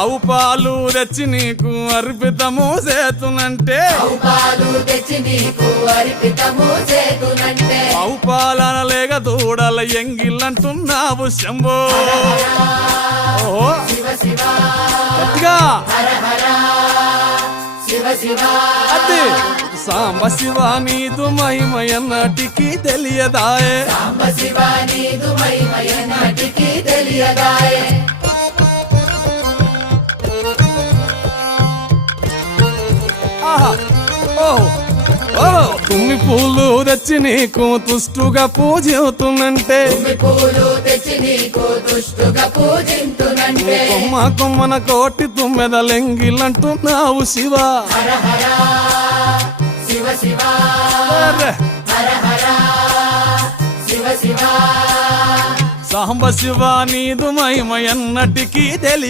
ఆవు పాలు తెచ్చి నీకు అర్పితము చేతునంటే ఆవు పాలన లేక దూడల ఎంగిల్లంటున్నావు శంభో ఓహో గట్టిగా అదే సాంబ శివ నీదు మహిమయన్నటికి తెలియదాయే తుమ్మి పూలు తెచ్చి నీకు తుష్టుగా పూజింతునంటే కొమ్మ కొమ్మన కోటి తుమ్మెదలెంగిలంటున్నావు శివ సాంబ శివ నీదు మహిమయన్నటికి తెలియ